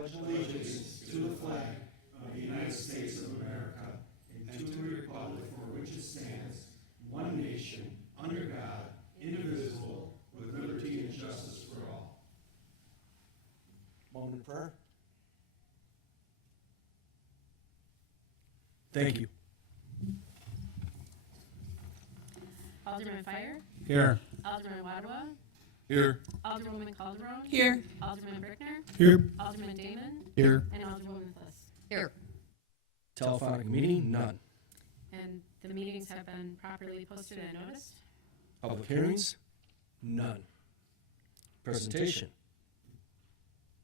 pledge allegiance to the flag of the United States of America and to the republic for which it stands, one nation, under God, indivisible, with liberty and justice for all. Moment of prayer. Thank you. Alderman Fire, Here. Alderman Wadwa, Here. Alderwoman Calderon, Here. Alderman Brickner, Here. Alderman Damon, Here. and Alderwoman Bliss. Here. Telephonic meeting, none. And the meetings have been properly posted and noticed. Public hearings, none. Presentation,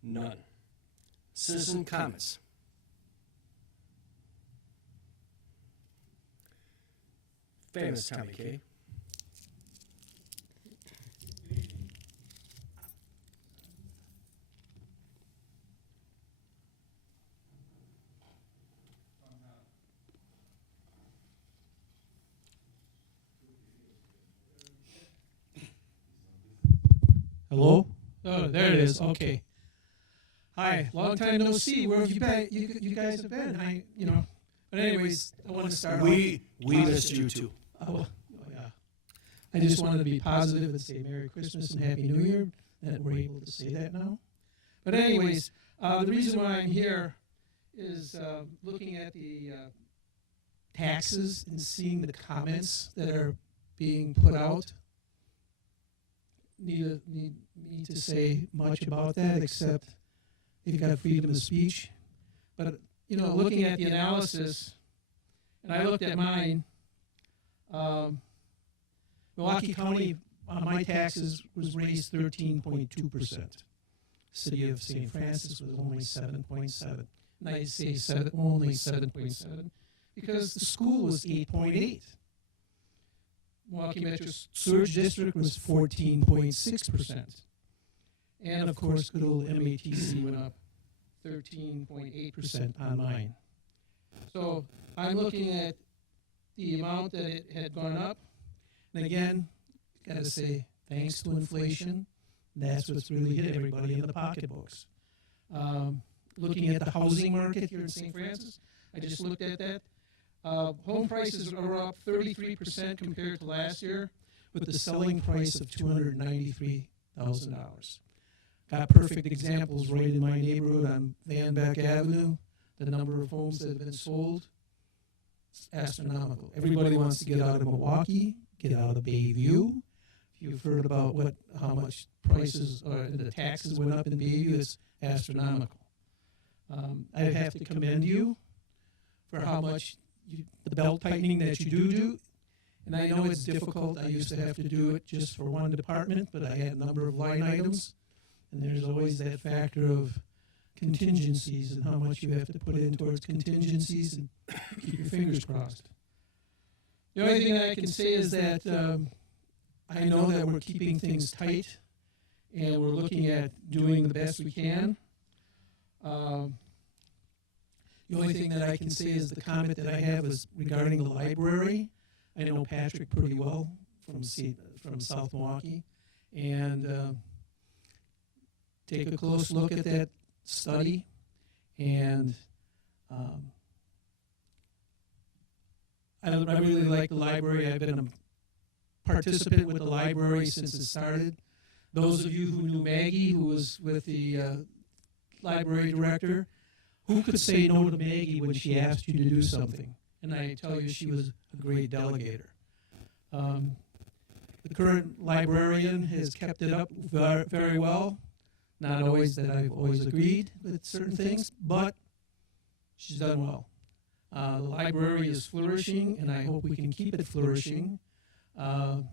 none. Citizen comments. Famous Tommy K. Hello? Oh, there it is. Okay. Hi. Long time no see. Where have you been? You guys have been. But anyways, I want to start. We missed you too. Oh, yeah. I just wanted to be positive and say Merry Christmas and Happy New Year. That we're able to say that now. But anyways, the reason why I'm here is looking at the taxes and seeing the comments that are being put out. Need me to say much about that, except they've got freedom of speech. But looking at the analysis, and I looked at mine. Milwaukee County, my taxes was raised 13.2%. City of St. Francis was only 7.7. And I say only 7.7 because the school was 8.8. Milwaukee Metro Surge District was 14.6%. And of course, good old MATC went up 13.8% on mine. So I'm looking at the amount that it had gone up. And again, got to say, thanks to inflation, that's what's really hit everybody in the pocketbooks. Looking at the housing market here in St. Francis, I just looked at that. Home prices are up 33% compared to last year, with the selling price of $293,000. Got perfect examples right in my neighborhood on Van Beck Avenue. The number of homes that have been sold, it's astronomical. Everybody wants to get out of Milwaukee, get out of Bayview. If you've heard about how much prices or the taxes went up in Bayview, it's astronomical. I have to commend you for how much the belt tightening that you do. And I know it's difficult. I used to have to do it just for one department, but I had a number of line items. And there's always that factor of contingencies and how much you have to put in towards contingencies, and keep your fingers crossed. The only thing that I can say is that I know that we're keeping things tight and we're looking at doing the best we can. The only thing that I can say is the comment that I have is regarding the library. I know Patrick pretty well from South Milwaukee, and take a close look at that study. And I really like the library. I've been a participant with the library since it started. Those of you who knew Maggie, who was with the library director, who could say no to Maggie when she asked you to do something? And I tell you, she was a great delegator. The current librarian has kept it up very well. Not always that I've always agreed with certain things, but she's done well. The library is flourishing, and I hope we can keep it flourishing. And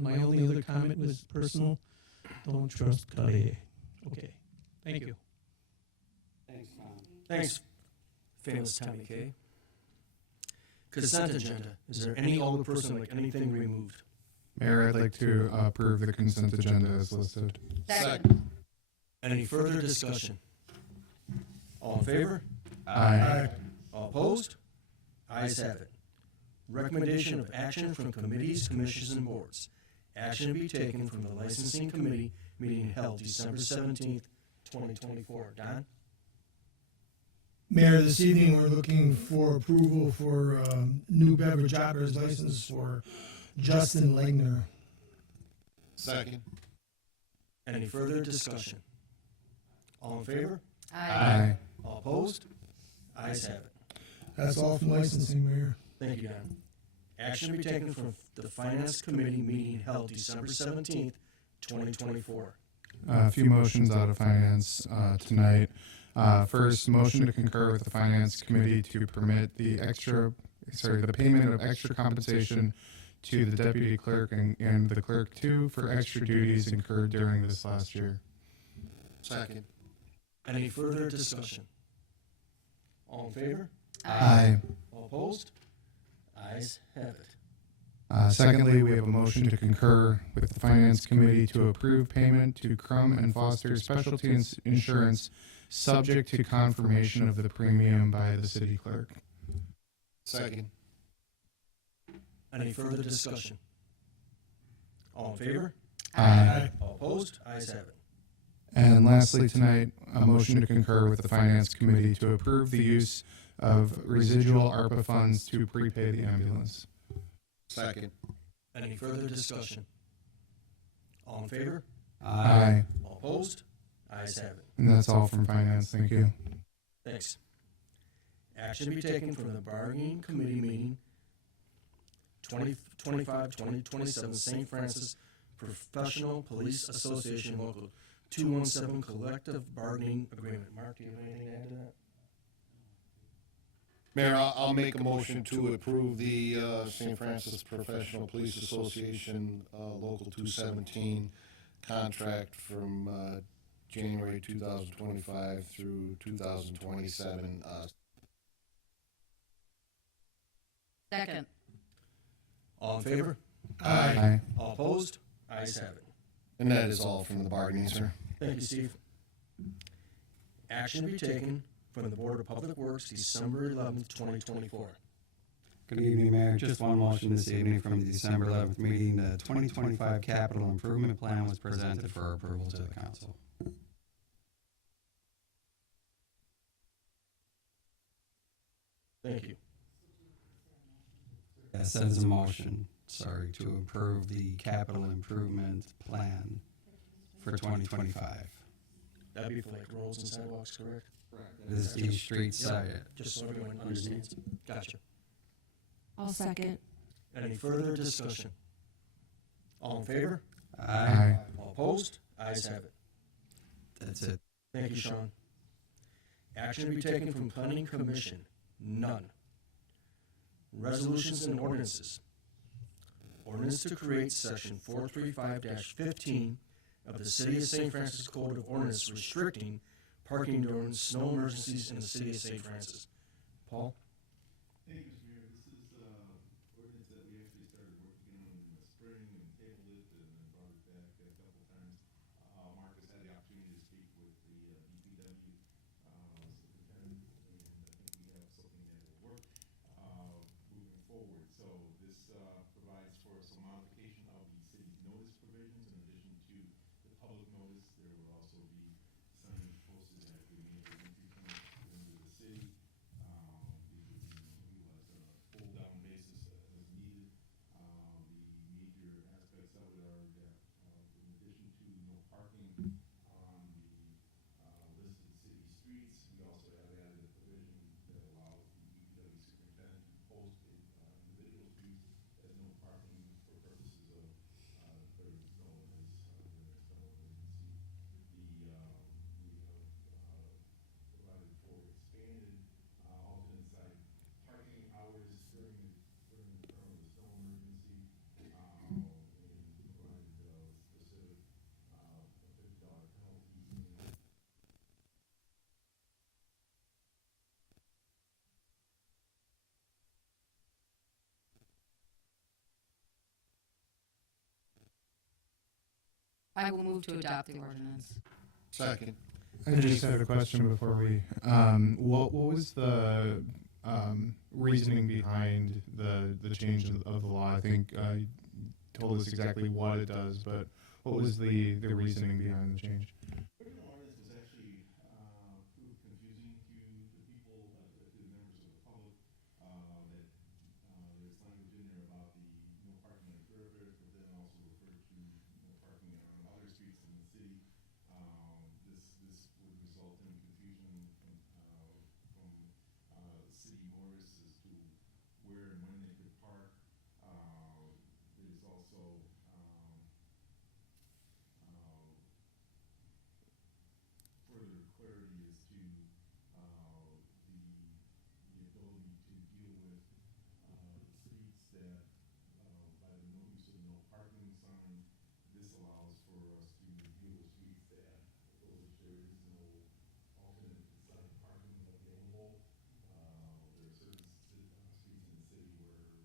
my only other comment was personal. Don't trust Kale. Okay. Thank you. Thanks, Tom. Thanks, famous Tommy K. Consent agenda. Is there any older person like anything removed? Mayor, I'd like to approve the consent agenda as listed. Second. Any further discussion? All in favor? Aye. All opposed? Ayes have it. Recommendation of action from committees, commissions, and boards. Action to be taken from the licensing committee meeting held December 17th, 2024. Don? Mayor, this evening we're looking for approval for new beverage operator's license for Justin Legner. Second. Any further discussion? All in favor? Aye. All opposed? Ayes have it. That's all from licensing, Mayor. Thank you, Don. Action to be taken from the Finance Committee meeting held December 17th, 2024. A few motions out of finance tonight. First, motion to concur with the Finance Committee to permit the payment of extra compensation to the deputy clerk and the clerk too for extra duties incurred during this last year. Second. Any further discussion? All in favor? Aye. All opposed? Ayes have it. Secondly, we have a motion to concur with the Finance Committee to approve payment to Crum and Foster Specialty Insurance subject to confirmation of the premium by the city clerk. Second. Any further discussion? All in favor? Aye. All opposed? Ayes have it. And lastly tonight, a motion to concur with the Finance Committee to approve the use of residual ARPA funds to prepay the ambulance. Second. Any further discussion? All in favor? Aye. All opposed? Ayes have it. And that's all from Finance. Thank you. Thanks. Action to be taken from the bargaining committee meeting 2025-2027 St. Francis Professional Police Association Local 217 Collective Bargaining Agreement. Mark, do you have anything to add to that? Mayor, I'll make a motion to approve the St. Francis Professional Police Association Local 217 contract from January 2025 through 2027. Second. All in favor? Aye. All opposed? Ayes have it. And that is all from the bargaining, sir. Thank you, Steve. Action to be taken from the Board of Public Works, December 11th, 2024. Good evening, Mayor. Just one motion this evening from the December 11th meeting. The 2025 Capital Improvement Plan was presented for approval to the council. Thank you. Yes, that is a motion, to approve the Capital Improvement Plan for 2025. That'd be for like roads and sidewalks, correct? It is the street side. Just so everyone understands. Gotcha. I'll second. Any further discussion? All in favor? Aye. All opposed? Ayes have it. That's it. Thank you, Sean. Action to be taken from Planning Commission, none. Resolutions and ordinances. Ordinance to create section 435-15 of the City of St. Francis Code of Ordinance restricting parking during snow emergencies in the City of St. Francis. Paul? Thank you, Mr. Mayor. This is ordinance that we actually started working on in the spring and tabled it and then brought it back a couple times. Marcus had the opportunity to speak with the DPW superintendent, and I think we have something that will work moving forward. So this provides for some modification of the city's notice provisions. In addition to the public notice, there will also be signage posted at the major entry points into the city. We will utilize on a pull-down basis as needed. The major aspects of it are that in addition to no parking on the listed city streets, we also have added a provision that allows the DPW superintendent to post individual streets as no parking for purposes of clearing snow as snow emergency. We have provided for expanded alternate side parking hours during the term of the snow emergency, and provided specific $50 penalty. I will move to adopt the ordinance. Second. I just had a question before we. What was the reasoning behind the change of the law? I think you told us exactly what it does, but what was the reasoning behind the change? Putting an ordinance was actually proved confusing to the people this allows for us to review the streets that, for which there is no alternate site parking available. There are certain streets in the city where the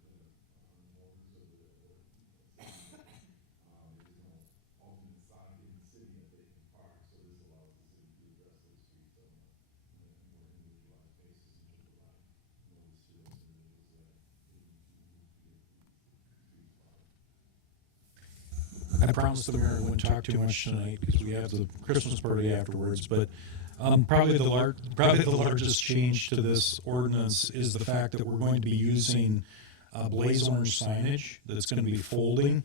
owners or there is no alternate side in the city that they can park, so this allows the city to address those streets on a more individualized basis and to provide notice to those individuals that they need to get these streets parked. I promised the mayor I wouldn't talk too much tonight because we have the Christmas party afterwards, but probably the largest change to this ordinance is the fact that we're going to be using blaze orange signage that's going to be folding.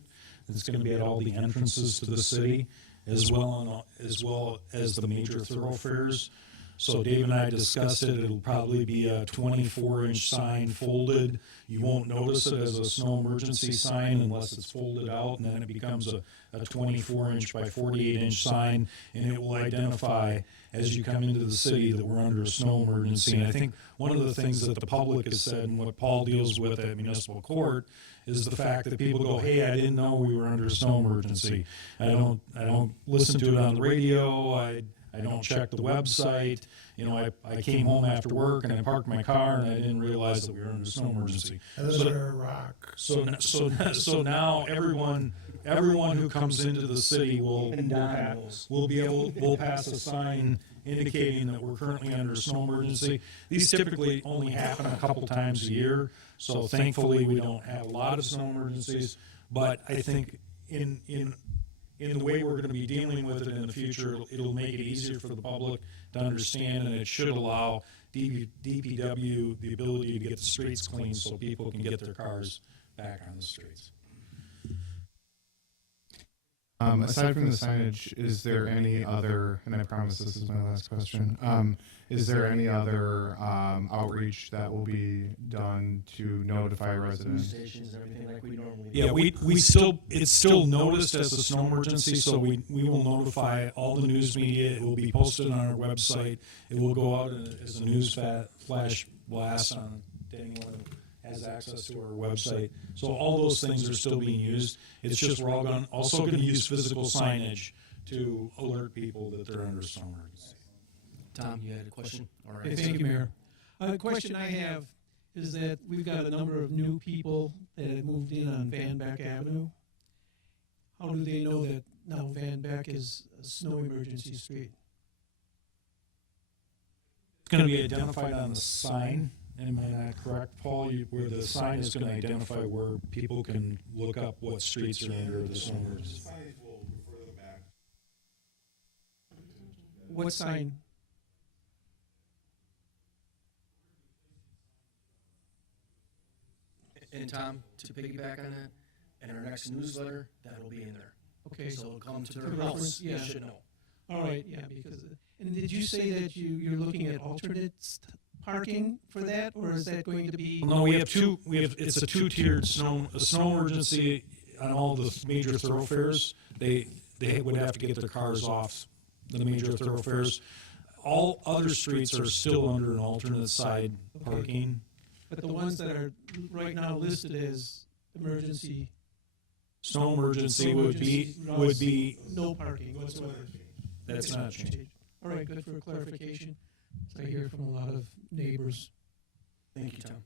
It's going to be at all the entrances to the city, as well as the major thoroughfares. So Dave and I discussed it. It'll probably be a 24-inch sign folded. You won't notice it as a snow emergency sign unless it's folded out, and then it becomes a 24-inch by 48-inch sign, and it will identify as you come into the city that we're under a snow emergency. And I think one of the things that the public has said, and what Paul deals with at municipal court, is the fact that people go, "Hey, I didn't know we were under a snow emergency. I don't listen to it on the radio. I don't check the website. You know, I came home after work and I parked my car and I didn't realize that we were under a snow emergency." So now everyone who comes into the city will pass a sign indicating that we're currently under a snow emergency. These typically only happen a couple times a year, so thankfully we don't have a lot of snow emergencies. But I think in the way we're going to be dealing with it in the future, it'll make it easier for the public to understand, and it should allow DPW the ability to get the streets clean so people can get their cars back on the streets. Aside from the signage, is there any other, and I promise this is my last question, is there any other outreach that will be done to notify residents? Stations and everything like we normally do. Yeah, it's still noticed as a snow emergency, so we will notify all the news media. It will be posted on our website. It will go out as a news flash blast on anyone who has access to our website. So all those things are still being used. It's just we're also going to use physical signage to alert people that they're under a snow emergency. Tom, you had a question? All right. Hey, thank you, Mayor. The question I have is that we've got a number of new people that have moved in on Van Beck Avenue. How do they know that now Van Beck is a snow emergency street? It's going to be identified on the sign. Am I not correct, Paul? Where the sign is going to identify where people can look up what streets are under the snow emergency. What sign? And Tom, to piggyback on that, in our next newsletter, that'll be in there. Okay. So it'll come to To their reference, house. yeah. You should know. All right, yeah, because, and did you say that you're looking at alternate parking for that, or is that going to be? No, it's a two-tiered snow emergency on all the major thoroughfares. They would have to get their cars off the major thoroughfares. All other streets are still under an alternate side parking. But the ones that are right now listed as emergency. Snow emergency would be No parking whatsoever. That's not changed. All right, good for clarification. I hear from a lot of neighbors. Thank you, Tom.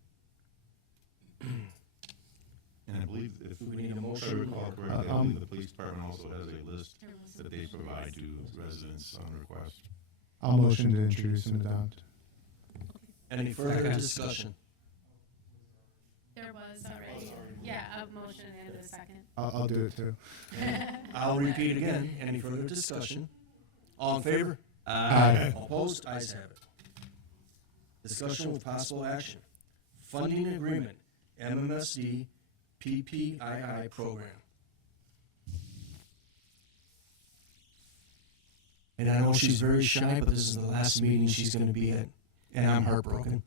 And I believe if We need a I motion. recall correctly, I believe the police department also has a list that they provide to residents on request. I'll motion to introduce and adopt. Any further discussion? There was already, yeah, a motion and a second. I'll do it too. I'll repeat again. Any further discussion? All in favor? Aye. Opposed? Ayes have it. Discussion with possible action. Funding agreement, MMSD PPII program. And I know she's very shy, but this is the last meeting she's going to be at, and I'm heartbroken.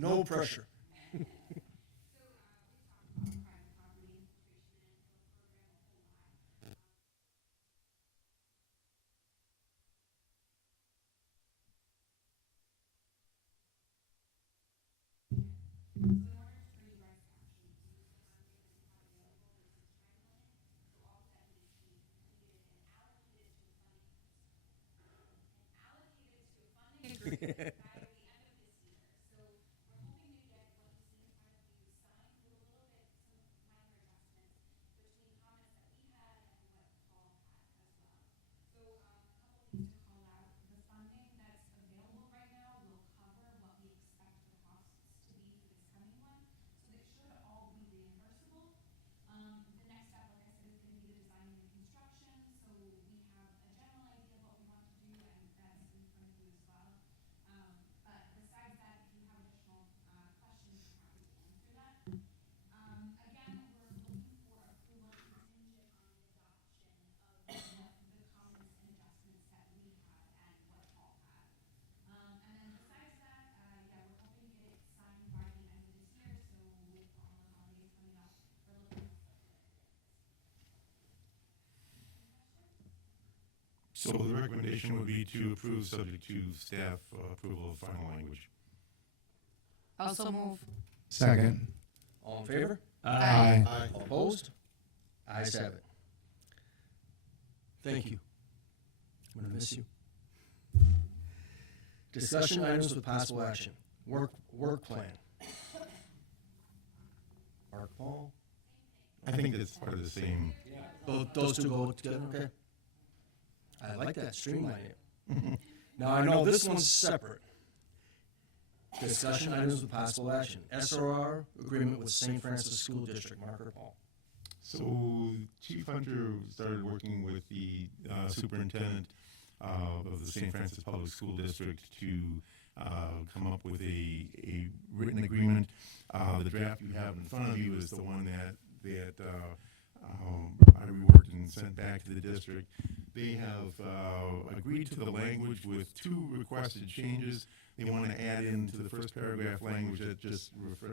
No pressure. So the recommendation would be to approve subject to staff approval of final language. Also move. Second. All in favor? Aye. All opposed? Ayes have it. Thank you. I'm gonna miss you. Discussion items with possible action. Work plan. Mark Paul? I think that's part of the same. Those two go together, okay? I like that, streamline it. Now, I know this one's separate. Discussion items with possible action. SRR agreement with St. Francis School District, Mark Paul. So Chief Hunter started working with the superintendent of the St. Francis Public School District to come up with a written agreement. The draft you have in front of you is the one that I reworked and sent back to the district. They have agreed to the language with two requested changes. They want to add into the first paragraph language that just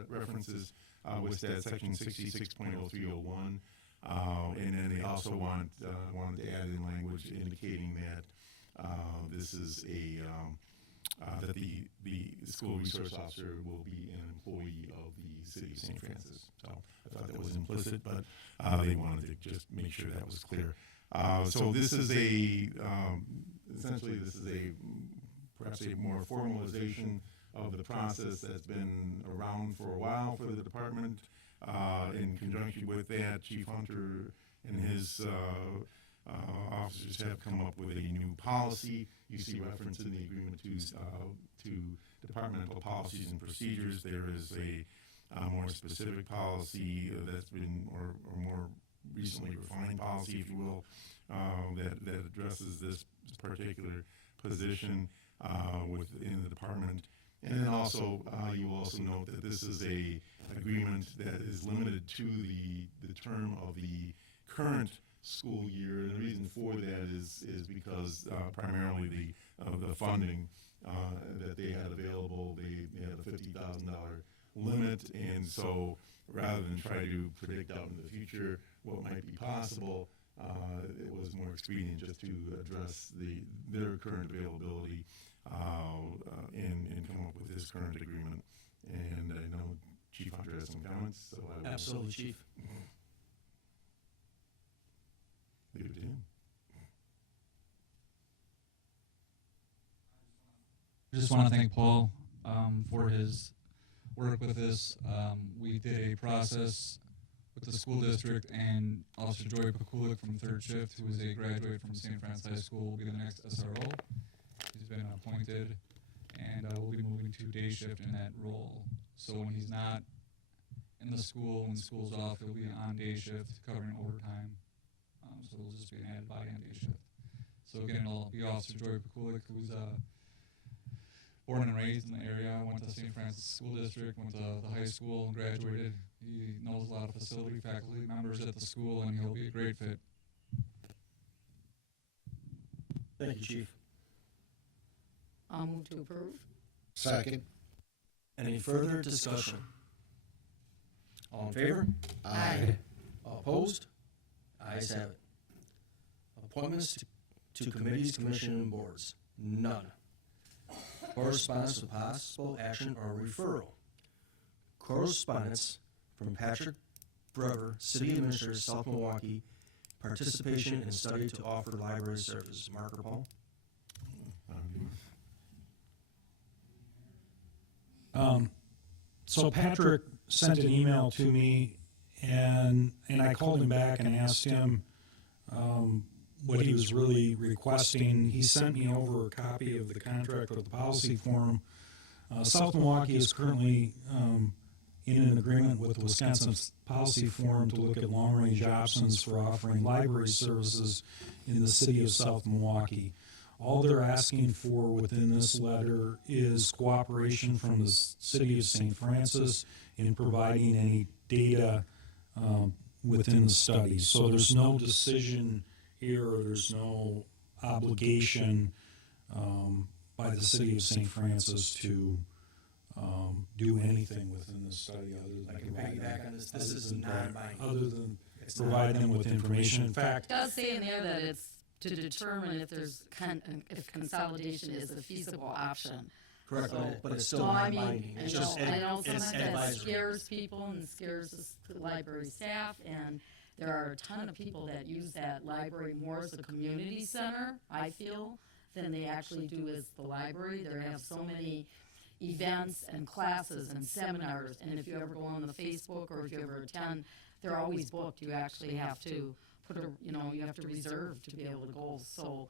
references WSStat section 66.0301. And then they also wanted to add in language indicating that this is that the school resource officer will be an employee of the city of St. Francis. So I thought that was implicit, but they wanted to just make sure that was clear. So this is essentially this is perhaps a more formalization of the process that's been around for a while for the department. In conjunction with that, Chief Hunter and his officers have come up with a new policy. You see reference in the agreement to departmental policies and procedures. There is a more specific policy that's been, or more recently refined policy, if you will, that addresses this particular position within the department. And then also, you will also note that this is a agreement that is limited to the term of the current school year. And the reason for that is because primarily the funding that they had available, they had a $50,000 limit, and so rather than try to predict out in the future what might be possible, it was more expedient just to address their current availability and come up with this current agreement. And I know Chief Hunter has some comments, so I will. Absolutely, Chief. Leave it to him. I just want to thank Paul for his work with this. We did a process with the school district, and Officer Joy Pekulik from third shift, who is a graduate from St. Francis High School, will be the next SRO. He's been appointed, and will be moving to day shift in that role. So when he's not in the school, when school's off, he'll be on day shift covering overtime. So it'll just be an added body on day shift. So again, it'll be Officer Joy Pekulik, who's born and raised in the area, went to St. Francis School District, went to the high school, and graduated. He knows a lot of facility, faculty members at the school, and he'll be a great fit. Thank you, Chief. I'll move to approve. Second. Any further discussion? All in favor? Aye. All opposed? Ayes have it. Appointments to committees, commission, and boards. None. Correspondence with possible action or referral. Correspondence from Patrick Brever, City Administrator, South Milwaukee, participation in study to offer library services. Mark or Paul? So Patrick sent an email to me, and I called him back and asked him what he was really requesting. He sent me over a copy of the contract with the policy forum. South Milwaukee is currently in an agreement with the Wisconsin Policy Forum to look at long-range options for offering library services in the city of South Milwaukee. All they're asking for within this letter is cooperation from the city of St. Francis in providing any data within the study. So there's no decision here, or there's no obligation by the city of St. Francis to do anything within the study other than I can piggyback on this. This is non-binding. other than provide them with information. In fact, It does say in there that it's to determine if there's if consolidation is a feasible option. Correct, So- but it's still So I non-binding. mean, It's just I know it's sometimes that advisory. scares people and scares the library staff, and there are a ton of people that use that library more as a community center, I feel, than they actually do as the library. They have so many events and classes and seminars, and if you ever go on the Facebook or if you ever attend, they're always booked. You actually have to put you have to reserve to be able to go. So,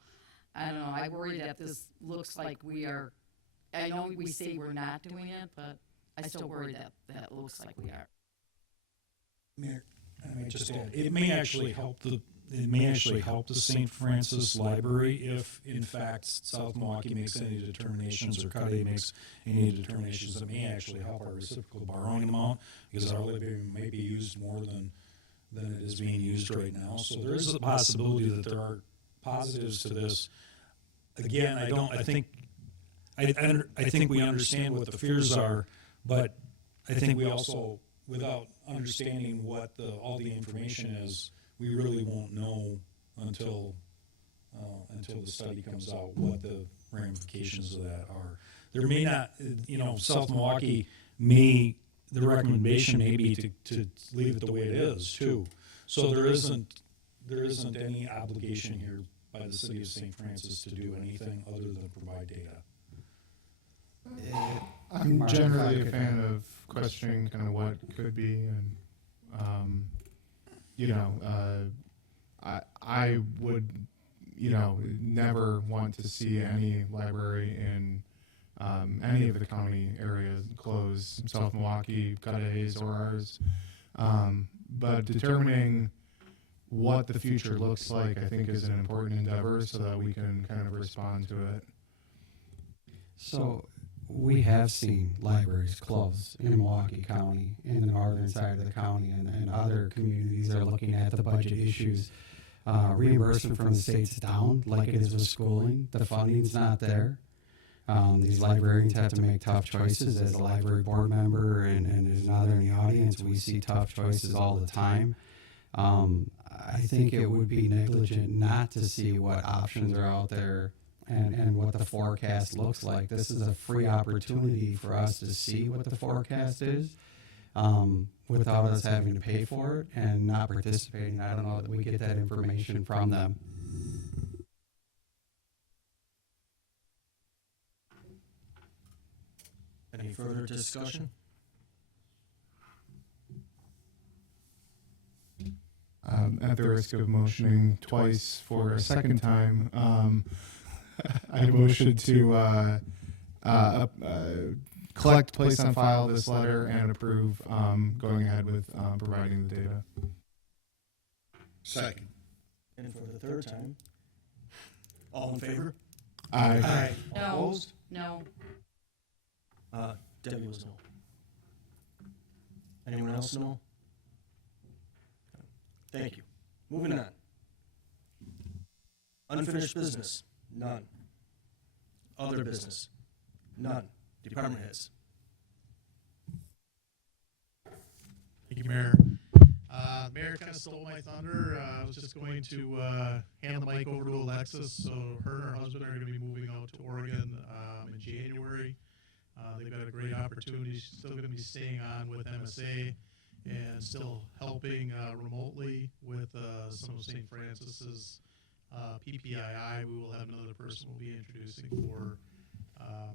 I don't know, I worry that this looks like we are, I know we say we're not doing it, but I still worry that that looks like we are. Mayor, I may just add, it may actually help the St. Francis Library if, in fact, South Milwaukee makes any determinations or Cudahy makes any determinations that may actually help our reciprocal borrowing amount, because our library may be used more than it is being used right now. So there is a possibility that there are positives to this. Again, I think we understand what the fears are, but I think we also, without understanding what all the information is, we really won't know until the study comes out what the ramifications of that are. There may not, South Milwaukee the recommendation may be to leave it the way it is too. So there isn't any obligation here by the city of St. Francis to do anything other than provide data. I'm generally a fan of questioning kind of what could be, and I would never want to see any library in any of the county areas close, South Milwaukee, Cudahy's, or ours. But determining what the future looks like, I think, is an important endeavor so that we can kind of respond to it. So we have seen libraries close in Milwaukee County, in the northern side of the county, and other communities are looking at the budget issues. Reimbursement from the state's down, like it is with schooling. The funding's not there. These librarians have to make tough choices. As a library board member and as another in the audience, we see tough choices all the time. I think it would be negligent not to see what options are out there and what the forecast looks like. This is a free opportunity for us to see what the forecast is without us having to pay for it and not participating. I don't know that we get that information from them. Any further discussion? At the risk of motioning twice for a second time, I motion to collect, place on file this letter, and approve going ahead with providing the data. Second. And for the third time, all in favor? Aye. No. Opposed? No. Debbie was no. Anyone else no? Thank you. Moving on. Unfinished business, none. Other business, none. Department heads. Thank you, Mayor. Mayor kind of stole my thunder. I was just going to hand the mic over to Alexis. So her and her husband are going to be moving out to Oregon in January. They've got a great opportunity. She's still going to be staying on with MSA and still helping remotely with some of St. Francis's PPII. We will have another person we'll be introducing for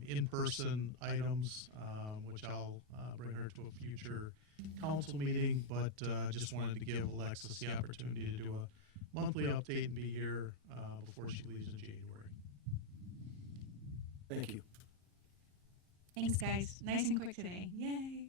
in-person items, which which I'll bring her to a future council meeting, but just wanted to give Alexis the opportunity to do a monthly update and be here before she leaves in January. Thank you. Thanks, guys. Nice and quick today. Yay.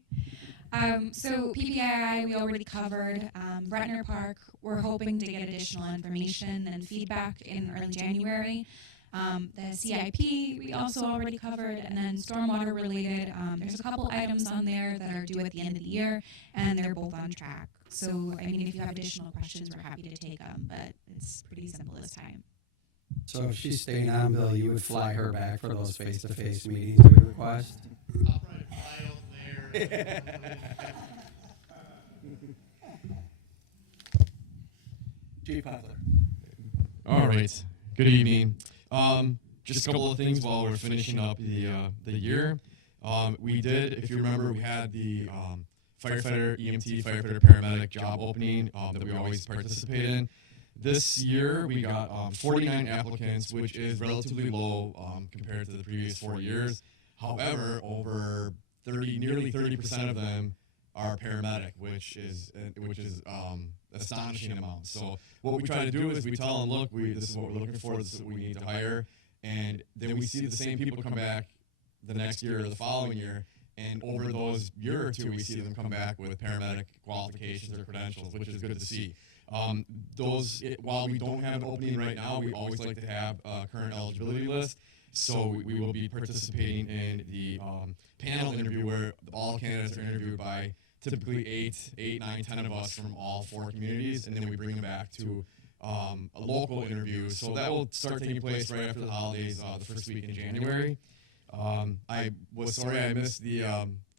So PPII we already covered. Bretner Park, we're hoping to get additional information and feedback in early January. The CIP we also already covered, and then stormwater related, there's a couple items on there that are due at the end of the year, and they're both on track. So, I mean, if you have additional questions, we're happy to take them, but it's pretty simple this time. So if she's staying on, Bill, you would fly her back for those face-to-face meetings we request? I'll probably fly out there. Chief Hopler. All right. Good evening. Just a couple of things while we're finishing up the year. We did, if you remember, we had the firefighter, EMT, firefighter, paramedic job opening that we always participate in. This year, we got 49 applicants, which is relatively low compared to the previous 4 years. However, over nearly 30% of them are paramedic, which is astonishing amount. So what we try to do is we tell them, look, this is what we're looking for, this is what we need to hire, and then we see the same people come back the next year or the following year, and over those year or two, we see them come back with paramedic qualifications or credentials, which is good to see. While we don't have an opening right now, we always like to have a current eligibility list. So we will be participating in the panel interview where all candidates are interviewed by typically 8, 9, 10 of us from all 4 communities, and then we bring them back to a local interview. So that will start taking place right after the holidays, the first week in January. I was sorry I missed the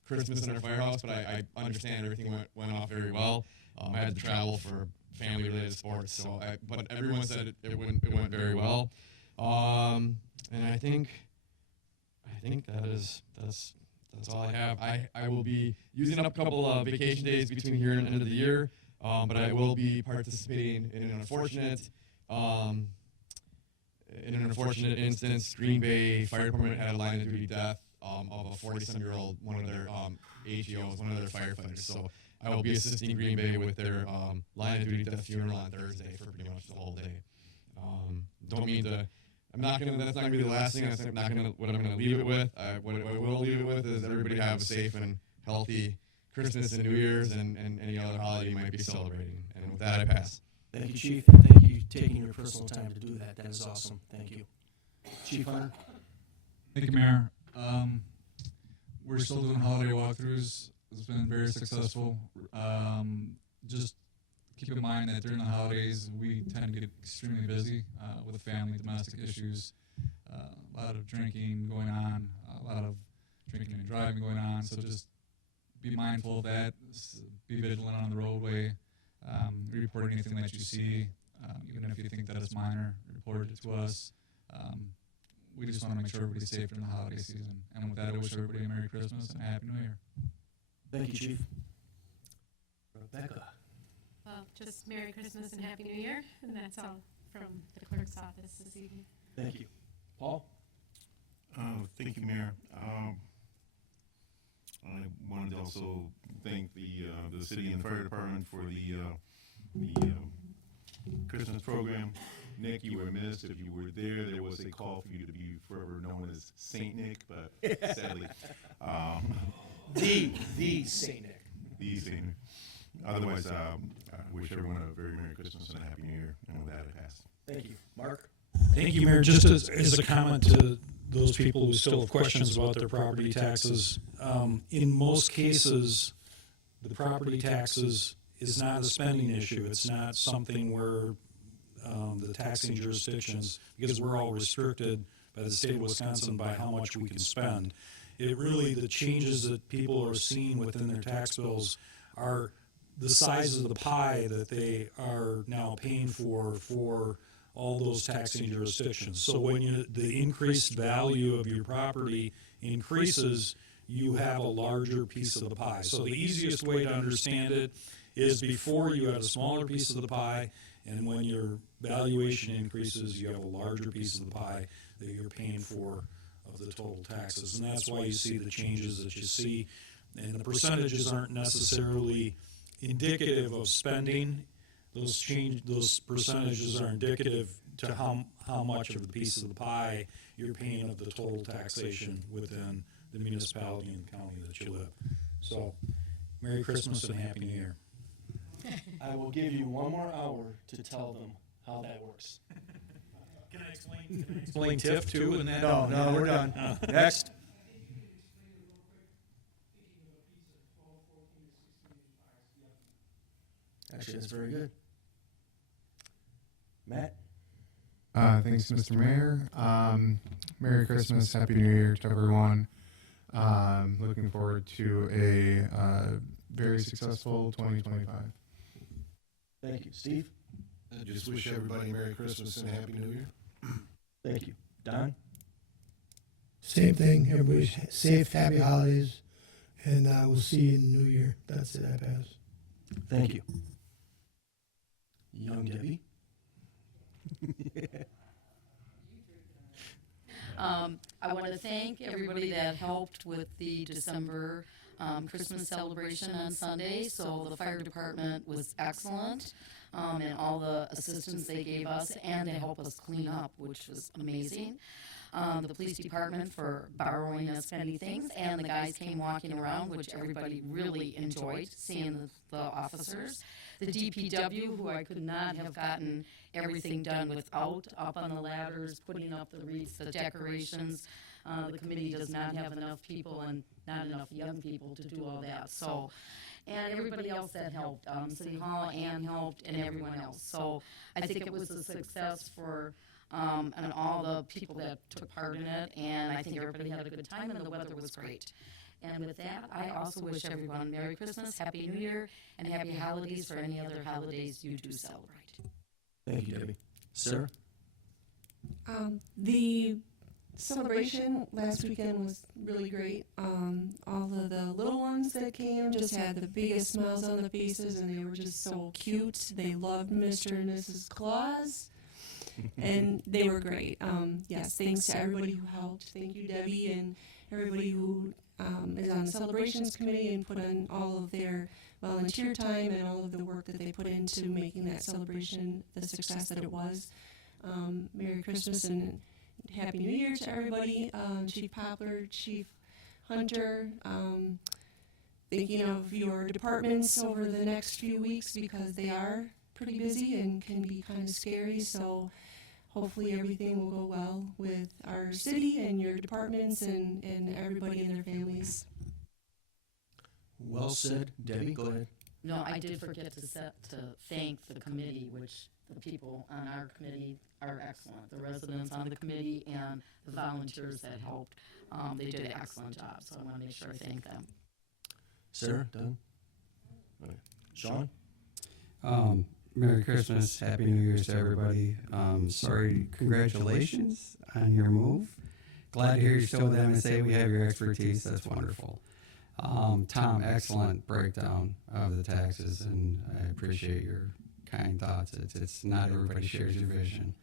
Christmas in our firehouse, but I understand everything went off very well. I had to travel for family-related sports, but everyone said it went very well. And I think that's all I have. I will be using up a couple of vacation days between here and the end of the year, but I will be participating in an unfortunate instance. Green Bay Fire Department had a line of duty death of a 40-some-year-old, one of their AGOs, one of their firefighters. So I will be assisting Green Bay with their line of duty death funeral on Thursday for pretty much the whole day. That's not gonna be the last thing. What I'm gonna leave it with. What I will leave it with is everybody have a safe and healthy Christmas and New Year's and any other holiday you might be celebrating. And with that, I pass. Thank you, Chief, and thank you for taking your personal time to do that. That is awesome. Thank you. Chief Hunter. Thank you, Mayor. We're still doing holiday walkthroughs. It's been very successful. Just keep in mind that during the holidays, we tend to get extremely busy with family, domestic issues, a lot of drinking going on, a lot of drinking and driving going on. So just be mindful of that. Be vigilant on the roadway. Report anything that you see, even if you think that it's minor. Report it to us. We just want to make sure everybody's safe during the holiday season. And with that, I wish everybody a Merry Christmas and a Happy New Year. Thank you, Chief. Rebecca. Well, just Merry Christmas and Happy New Year, and that's all from the clerk's office this evening. Thank you. Paul? Thank you, Mayor. I wanted to also thank the city and the fire department for the Christmas program. Nick, you were missed. If you were there, there was a call for you to be forever known as Saint Nick, but sadly, the Saint Nick. The Saint Nick. Otherwise, I wish everyone a very Merry Christmas and a Happy New Year, and with that, I pass. Thank you. Mark? Thank you, Mayor. Just as a comment to those people who still have questions about their property taxes, in most cases, the property taxes is not a spending issue. It's not something where the taxing jurisdictions, because we're all restricted by the state of Wisconsin by how much we can spend. It really, the changes that people are seeing within their tax bills are the size of the pie that they are now paying for all those taxing jurisdictions. So when the increased value of your property increases, you have a larger piece of the pie. So the easiest way to understand it is before you had a smaller piece of the pie, and when your valuation increases, you have a larger piece of the pie that you're paying for of the total taxes. And that's why you see the changes that you see. And the percentages aren't necessarily indicative of spending. Those percentages are indicative to how much of the piece of the pie you're paying of the total taxation within the municipality and county that you live. So, Merry Christmas and Happy New Year. I will give you 1 more hour to tell them how that works. Can I explain TIF too? And that? No, we're done. Next. Actually, that's very good. Matt? Thanks, Mr. Mayor. Merry Christmas, Happy New Year to everyone. Looking forward to a very successful 2025. Thank you. Steve? I just wish everybody Merry Christmas and a Happy New Year. Thank you. Don? Same thing. Everybody safe, happy holidays, and we'll see you in the new year. That's it. I pass. Thank you. Young Debbie? I want to thank everybody that helped with the December Christmas celebration on Sunday. So the fire department was excellent, and all the assistance they gave us, and to help us clean up, which was amazing. The police department for borrowing us many things, and the guys came walking around, which everybody really enjoyed seeing the officers. The DPW, who I could not have gotten everything done without, up on the ladders, putting up the wreaths, the decorations. The committee does not have enough people and not enough young people to do all that. So, and everybody else that helped, City Hall, Ann helped, and everyone else. So I think it was a success for and all the people that took part in it, and I think everybody had a good time, and the weather was great. And with that, I also wish everyone Merry Christmas, Happy New Year, and Happy Holidays for any other holidays you do celebrate. Thank you, Debbie. Sarah? The celebration last weekend was really great. All of the little ones that came just had the biggest smiles on their faces, and they were just so cute. They loved Mr. and Mrs. Claus, and they were great. Yes, thanks to everybody who helped. Thank you, Debbie, and everybody who is on the celebrations committee and put in all of their volunteer time and all of the work that they put into making that celebration the success that it was. Merry Christmas and Happy New Year to everybody. Chief Poplar, Chief Hunter, thinking of your departments over the next few weeks because they are pretty busy and can be kind of scary. So hopefully everything will go well with our city and your departments and everybody and their families. Well said. Debbie, go ahead. No, I did forget to thank the committee, which the people on our committee are excellent. The residents on the committee and the volunteers that helped, they did an excellent job. So I want to make sure I thank them. Sarah, done? All right. Sean? Merry Christmas, Happy New Year's to everybody. Sorry, congratulations on your move. Glad to hear you're still with MSA. We have your expertise. That's wonderful. Tom, excellent breakdown of the taxes, and I appreciate your kind thoughts. It's not everybody shares your vision.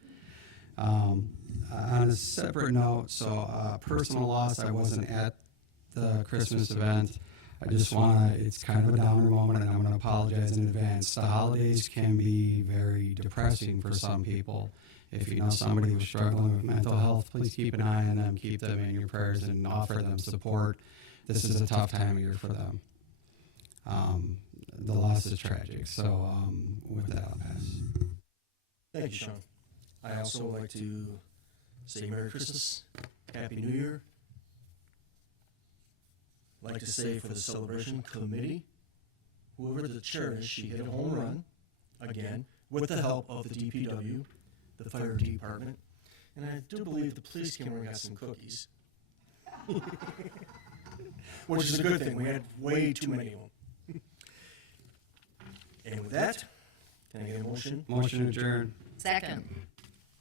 On a separate note, so personal loss, I wasn't at the Christmas event. I just want to, it's kind of a downer moment, and I'm going to apologize in advance. The holidays can be very depressing for some people. If you know somebody who's struggling with mental health, please keep an eye on them, keep them in your prayers, and offer them support. This is a tough time of year for them. The loss is tragic, so with that, I'll pass. Thank you, Sean. I also would like to say Merry Christmas, Happy New Year. I'd like to say for the celebration committee, whoever the chair is, she hit a home run, again, with the help of the DPW, the fire department, and I do believe the police came and got some cookies. Which is a good thing. We had way too many of them. And with that, can I get a motion? Motion adjourned. Second.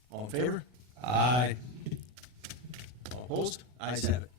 All in favor? Aye. All opposed? Ayes have it.